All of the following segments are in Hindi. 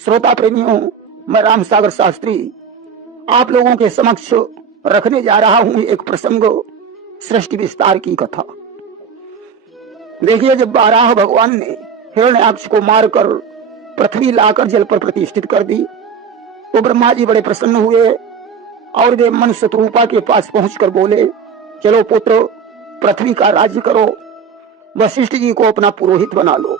श्रोता प्रेमियों, मैं राम सागर शास्त्री आप लोगों के समक्ष रखने जा रहा हूं एक प्रसंग, सृष्टि विस्तार की कथा। देखिए, जब बाराह भगवान ने हिरण्याक्ष को मारकर पृथ्वी लाकर जल पर प्रतिष्ठित कर दी तो ब्रह्मा जी बड़े प्रसन्न हुए और वे मन शत्रुपा के पास पहुंचकर बोले, चलो पुत्र, पृथ्वी का राज्य करो, वशिष्ठ जी को अपना पुरोहित बना लो।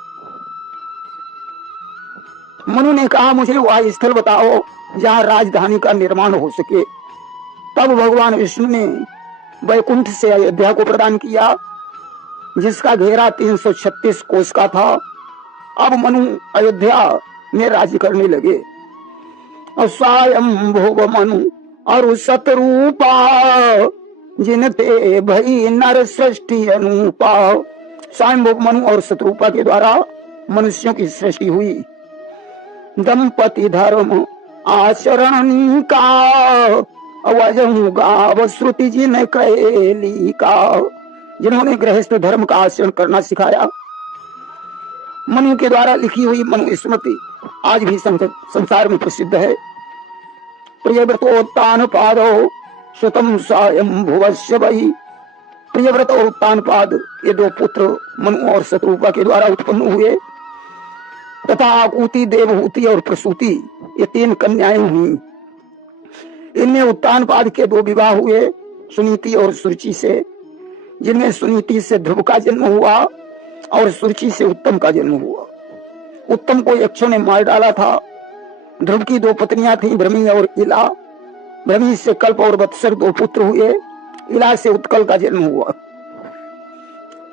मनु ने कहा, मुझे वह स्थल बताओ जहां राजधानी का निर्माण हो सके। तब भगवान विष्णु ने वैकुंठ से अयोध्या को प्रदान किया, जिसका घेरा 336 कोस का था। अब मनु अयोध्या में राज्य करने लगे। स्वयं भोग मनु और शत्रुपा, जिनते भई नर सृष्टि अनुपा। स्वयं भोग मनु और शत्रुपा के द्वारा मनुष्यों की सृष्टि हुई। दंपति धर्म आचरण का, वजहु गाव श्रुति जिन कैली का। जिन्होंने गृहस्थ धर्म का आचरण करना सिखाया। मनु के द्वारा लिखी हुई मनु स्मृति आज भी संसार में प्रसिद्ध है। प्रियव्रतोत्तान पादो श्रुतम स्वयं भुवस्य वही। प्रियव्रत और उत्तानपाद ये दो पुत्र मनु और शत्रुपा के द्वारा उत्पन्न हुए तथा आकुति, देवहूति और प्रसूति ये 3 कन्याएं हुई। इनमें उत्तानपाद के 2 विवाह हुए, सुनीति और सुरुचि से, जिनमें सुनीति से ध्रुव का जन्म हुआ और सुरुचि से उत्तम का जन्म हुआ। उत्तम को यक्षों ने मार डाला था। ध्रुव की 2 पत्नियां थीं, भ्रमी और इला। भ्रमी से कल्प और वत्सर 2 पुत्र हुए। इला से उत्कल का जन्म हुआ।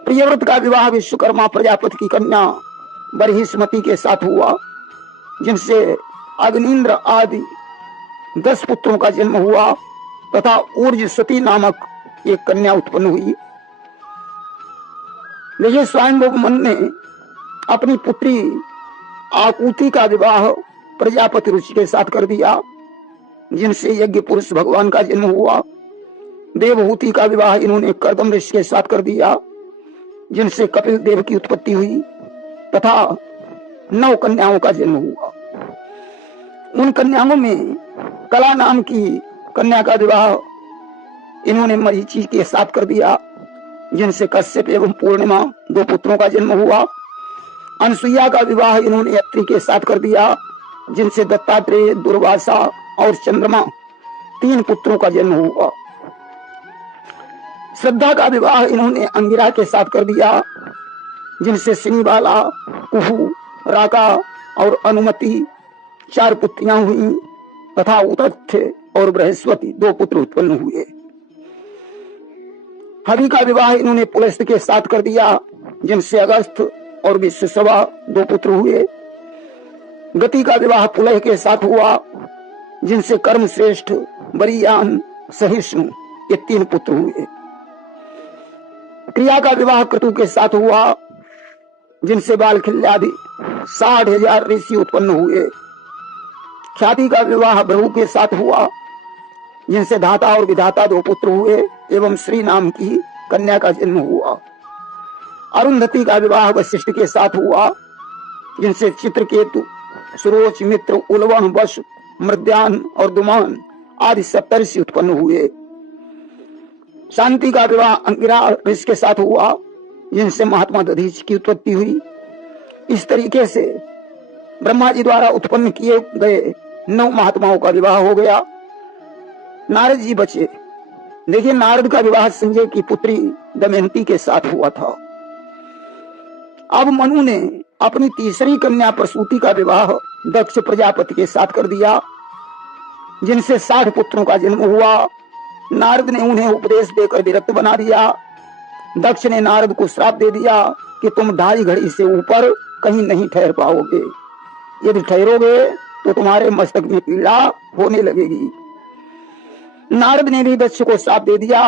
प्रियव्रत का विवाह विश्वकर्मा प्रजापति की कन्या बरहिष्मति के साथ हुआ, जिनसे अग्निन्द्र आदि 10 पुत्रों का जन्म हुआ तथा ऊर्जसती नामक एक कन्या उत्पन्न हुई। देखिए, स्वयंभुव मनु ने अपनी पुत्री आकुति का विवाह प्रजापति ऋषि के साथ कर दिया, जिनसे यज्ञ पुरुष भगवान का जन्म हुआ। देवहूति का विवाह इन्होंने कर्दम ऋषि के साथ कर दिया, जिनसे कपिल देव की उत्पत्ति हुई तथा 9 कन्याओं का जन्म हुआ। उन कन्याओं में कला नाम की कन्या का विवाह इन्होंने मरीचि के साथ कर दिया, जिनसे कश्यप एवं पूर्णिमा 2 पुत्रों का जन्म हुआ। अनसुईया का विवाह इन्होंने अत्रि के साथ कर दिया, जिनसे दत्तात्रेय, दुर्वासा और चंद्रमा 3 पुत्रों का जन्म हुआ। श्रद्धा का विवाह इन्होंने अंगिरा के साथ कर दिया, जिनसे सिनीबाला, कुहू, राका और अनुमति 4 पुत्रियां हुई तथा उतथ्य और बृहस्पति 2 पुत्र उत्पन्न हुए। हवि का विवाह इन्होंने पुलस्त के साथ कर दिया, जिनसे अगस्त और विश्वसभा 2 पुत्र हुए। गति का विवाह पुलह के साथ हुआ, जिनसे कर्म श्रेष्ठ, बरियान, सहिष्णु ये 3 पुत्र हुए। क्रिया का विवाह क्रतु के साथ हुआ, जिनसे बालखिल्यादि 60,000 ऋषि उत्पन्न हुए। ख्याति का विवाह भृगु के साथ हुआ, जिनसे धाता और विधाता 2 पुत्र हुए एवं श्री नाम की कन्या का जन्म हुआ। अरुंधति का विवाह वशिष्ठ के साथ हुआ, जिनसे चित्रकेतु, सुरोच, मित्र, उलवण, वश, मृद्यान और दुमान आदि 70 ऋषि उत्पन्न हुए। शांति का विवाह अंगिरा ऋषि के साथ हुआ, जिनसे महात्मा दधीच की उत्पत्ति हुई। इस तरीके से ब्रह्मा जी द्वारा उत्पन्न किए गए 9 महात्माओं का विवाह हो गया। नारद जी बचे। देखिए, नारद का विवाह संजय की पुत्री दमयंती के साथ हुआ था। अब मनु ने अपनी तीसरी कन्या प्रसूति का विवाह दक्ष प्रजापति के साथ कर दिया, जिनसे 60 पुत्रों का जन्म हुआ। नारद ने उन्हें उपदेश देकर विरक्त बना दिया। दक्ष ने नारद को श्राप दे दिया कि तुम 2.5 घड़ी से ऊपर कहीं नहीं ठहर पाओगे। यदि ठहरोगे तो तुम्हारे मस्तक में पीड़ा होने लगेगी। नारद ने भी दक्ष को श्राप दे दिया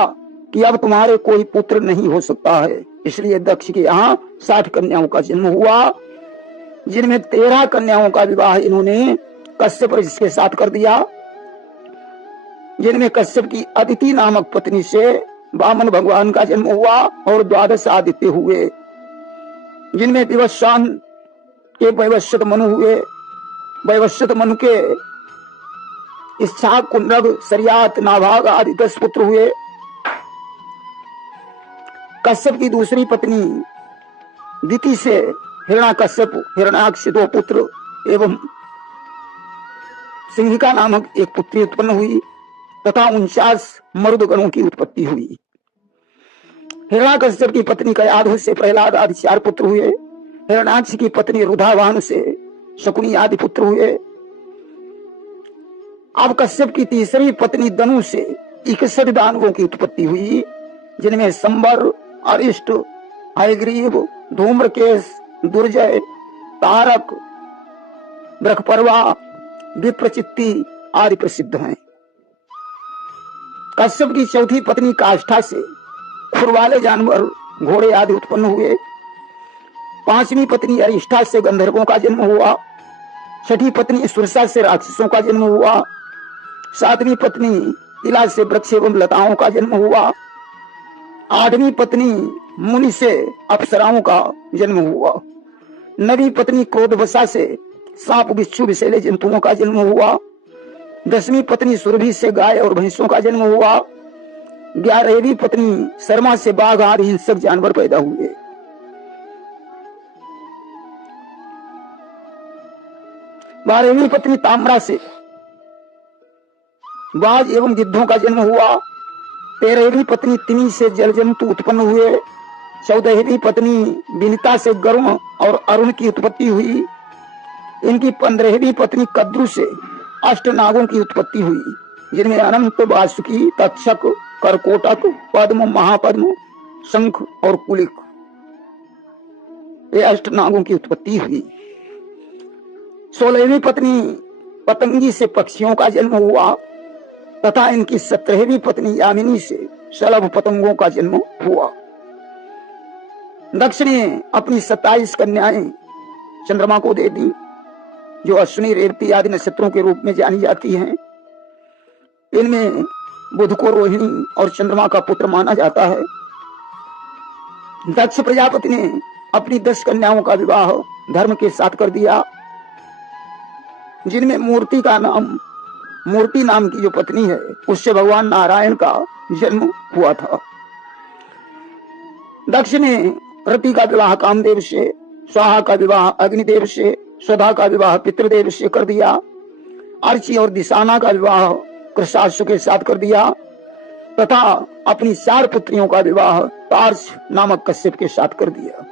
कि अब तुम्हारे कोई पुत्र नहीं हो सकता है। इसलिए दक्ष के यहाँ 60 कन्याओं का जन्म हुआ, जिनमें 13 कन्याओं का विवाह इन्होंने कश्यप ऋषि के साथ कर दिया, जिनमें कश्यप की अदिति नामक पत्नी से वामन भगवान का जन्म हुआ और 12 आदित्य हुए, जिनमें विवस्वान के वैवस्वत मनु हुए वैवस्वत मनु के इच्छा कुंडग सरियात नाभाग आदि 10 पुत्र हुए। कश्यप की दूसरी पत्नी दिति से हिरण्याकश्यप हिरण्याक्ष 2 पुत्र एवं सिंहिका नामक एक पुत्री उत्पन्न हुई तथा 49 मरुदगणों की उत्पत्ति हुई। हिरण्याकश्यप की पत्नी कयाधु से प्रहलाद आदि 4 पुत्र हुए। हिरण्याक्ष की पत्नी रुधावाहन से शकुनी आदि पुत्र हुए। अब कश्यप की तीसरी पत्नी दनु से 61 दानवों की उत्पत्ति हुई, जिनमें संबर, अरिष्ट, हयग्रीव, धूम्रकेश, दुर्जय, तारक, बृहपर्वा, विप्रचित्ति आदि प्रसिद्ध हैं। कश्यप की चौथी पत्नी काष्ठा से खुर वाले जानवर, घोड़े आदि उत्पन्न हुए। 5वीं पत्नी अरिष्ठा से गंधर्वों का जन्म हुआ। 6ठी पत्नी सुरसा से राक्षसों का जन्म हुआ। 7वीं पत्नी इला से वृक्ष एवं लताओं का जन्म हुआ। 8वीं पत्नी मुनि से अप्सराओं का जन्म हुआ। 9वीं पत्नी क्रोधवशा से सांप, बिच्छू, विषैले जंतुओं का जन्म हुआ। 10वीं पत्नी सुरभि से गाय और भैंसों का जन्म हुआ। 11वीं पत्नी शर्मा से बाघ आदि हिंसक जानवर पैदा हुए। 12वीं पत्नी ताम्रा से बाज एवं गिद्धों का जन्म हुआ। 13वीं पत्नी तिमी से जल जंतु उत्पन्न हुए। 14वीं पत्नी विनिता से गरुण और अरुण की उत्पत्ति हुई। इनकी 15वीं पत्नी कद्रु से 8 नागों की उत्पत्ति हुई, जिनमें अनंत, वासुकी, तक्षक, करकोटक, पद्म, महापद्म, शंख और कुलिक, ये 8 नागों की उत्पत्ति हुई। 16वीं पत्नी पतंगी से पक्षियों का जन्म हुआ तथा इनकी 17वीं पत्नी यामिनी से शलभ पतंगों का जन्म हुआ। दक्ष ने अपनी 27 कन्याएं चंद्रमा को दे दी, जो अश्विनी, रेवती आदि नक्षत्रों के रूप में जानी जाती हैं। इनमें बुध को रोहिणी और चंद्रमा का पुत्र माना जाता है। दक्ष प्रजापति ने अपनी 10 कन्याओं का विवाह धर्म के साथ कर दिया, जिनमें मूर्ति नाम की जो पत्नी है उससे भगवान नारायण का जन्म हुआ था। दक्ष ने रति का विवाह कामदेव से, स्वाहा का विवाह अग्निदेव से, स्वधा का विवाह पितृदेव से कर दिया। अर्ची और दिशाना का विवाह कृषाश्व के साथ कर दिया तथा अपनी 4 पुत्रियों का विवाह तार्स नामक कश्यप के साथ कर दिया।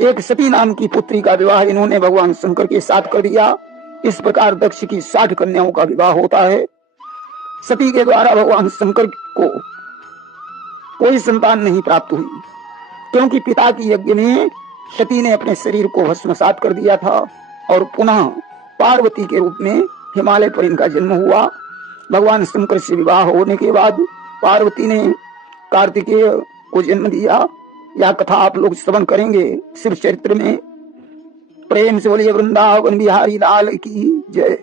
एक सती नाम की पुत्री का विवाह इन्होंने भगवान शंकर के साथ कर दिया। इस प्रकार दक्ष की 60 कन्याओं का विवाह होता है। सती के द्वारा भगवान शंकर को कोई संतान नहीं प्राप्त हुई, क्योंकि पिता की यज्ञ में सती ने अपने शरीर को भस्मसात कर दिया था और पुनः पार्वती के रूप में हिमालय पर इनका जन्म हुआ। भगवान शंकर से विवाह होने के बाद पार्वती ने कार्तिकेय को जन्म दिया। यह कथा आप लोग श्रवण करेंगे शिव चरित्र में। प्रेम से बोलिए वृंदावन बिहारी लाल की जय।